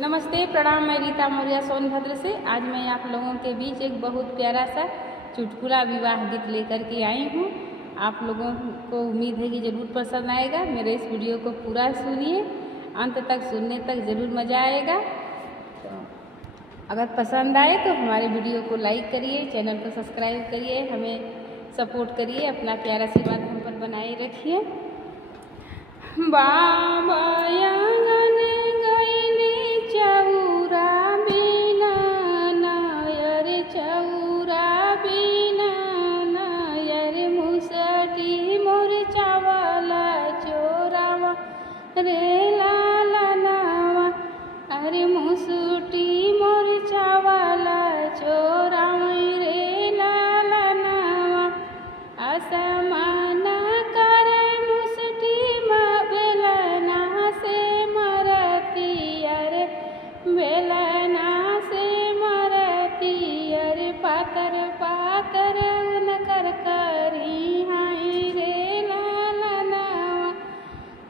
नमस्ते, प्रणाम। मैं रीता मौर्य सोनभद्र से। आज मैं आप लोगों के बीच एक बहुत प्यारा सा चुटकुला विवाह गीत लेकर के आई हूँ। आप लोगों को उम्मीद है कि ज़रूर पसंद आएगा। मेरे इस वीडियो को पूरा सुनिए, अंत तक सुनने तक ज़रूर मज़ा आएगा। तो अगर पसंद आए तो हमारे वीडियो को लाइक करिए, चैनल को सब्सक्राइब करिए, हमें सपोर्ट करिए, अपना प्यारा आशीर्वाद हम पर बनाए रखिए। बाबा रे लाला नावा, अरे मुसुटी मोर चावला चोरावा रे लाला नावा। असमान करे मुसटी बेलना से मरती, अरे बेलना से मरती, अरे पातर पातर उनकर करी हाई रे लाला नावा,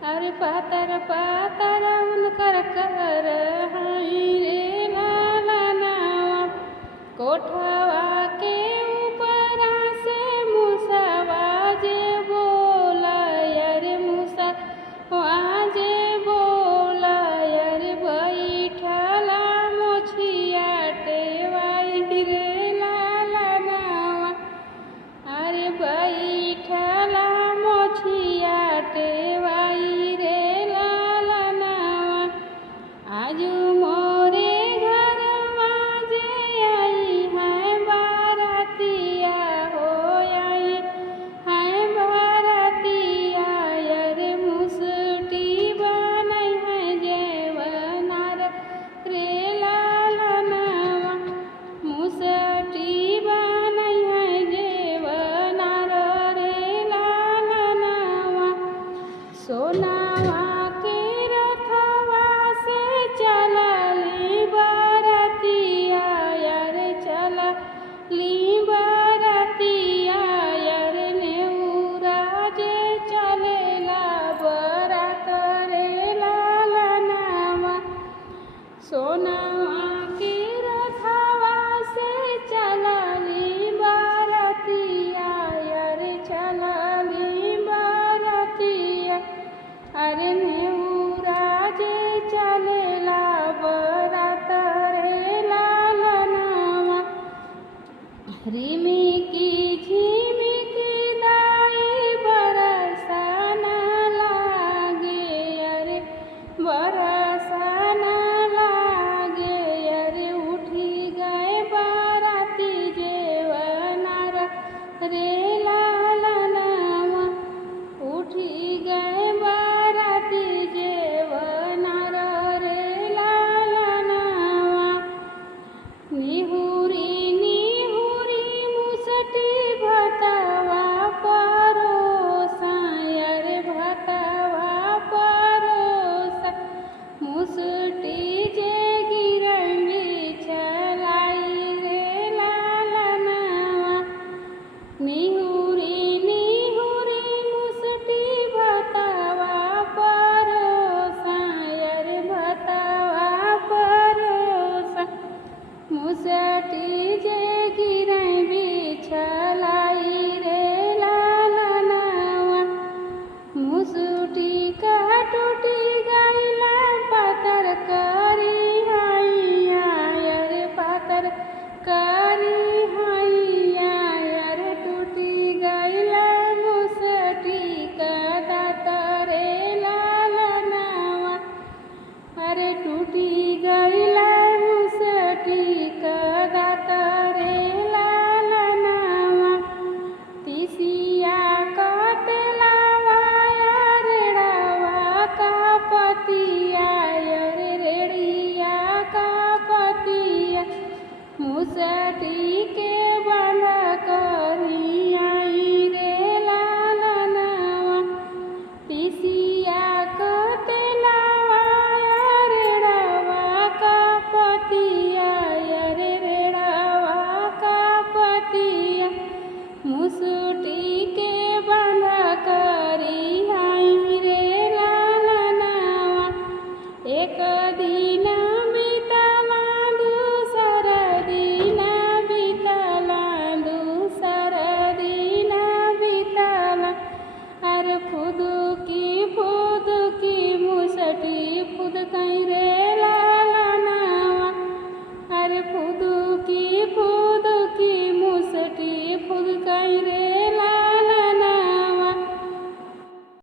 अरे पातर पातर उनकर कर हाई रे लाला नावा। कोठवा के ऊपर से मुसवा जे बोला, अरे मुसवा जे बोला, अरे बैठला मोछिया टेवाई रे लाला नावा, अरे बैठला मोछिया टेवाई रे लाला नावा। आजू मोरे घरवा जे आई है बारातिया, हो आई है बारातिया, अरे मुसटी बनई है जेवनार रे लाला नावा, मुसटी बनई है जेवनार रे लाला नावा। सोनावा के रथवा से चलली बारातिया, अरे चलली बारातिया, अरे नेउरा जे चलेला बरात रे लाला नावा। सोनावा के रथवा से चलली बारातिया, अरे चलली बारातिया, अरे नेउरा जे चलेला बरात रे लाला नावा। रिमी की झिमिकी दाई बरसन लागे, अरे बरसन लागे, अरे उठी गए बाराती जेवनार रे लाला नावा, उठी गए बाराती जेवनार रे लाला नावा। निहुरी निहुरी मुसटी भतवा परोसा, अरे भतवा परोसा, मुसटी जे गिरंगी छलाई रे लाला नावा। निहुरी निहुरी मुसटी भतवा परोसा, अरे भतवा परोसा, मुसटी जे गिरई बिछलाई रे लाला नावा। मुसटी का टूटी गईला पातर करी हैया, अरे पातर करी हैया, अरे टूटी गईला मुसटी का दाँत रे लाला नावा, अरे टूटी गईला मुसटी का दाँत रे लाला नावा। तिसिया का तेलावा रेड़ावा का पतिया, अरे रेड़िया का पतिया, मुसटी के बंध करी आई रे लाला नावा। तिसिया का तेलावा रेड़ावा का कहीं रे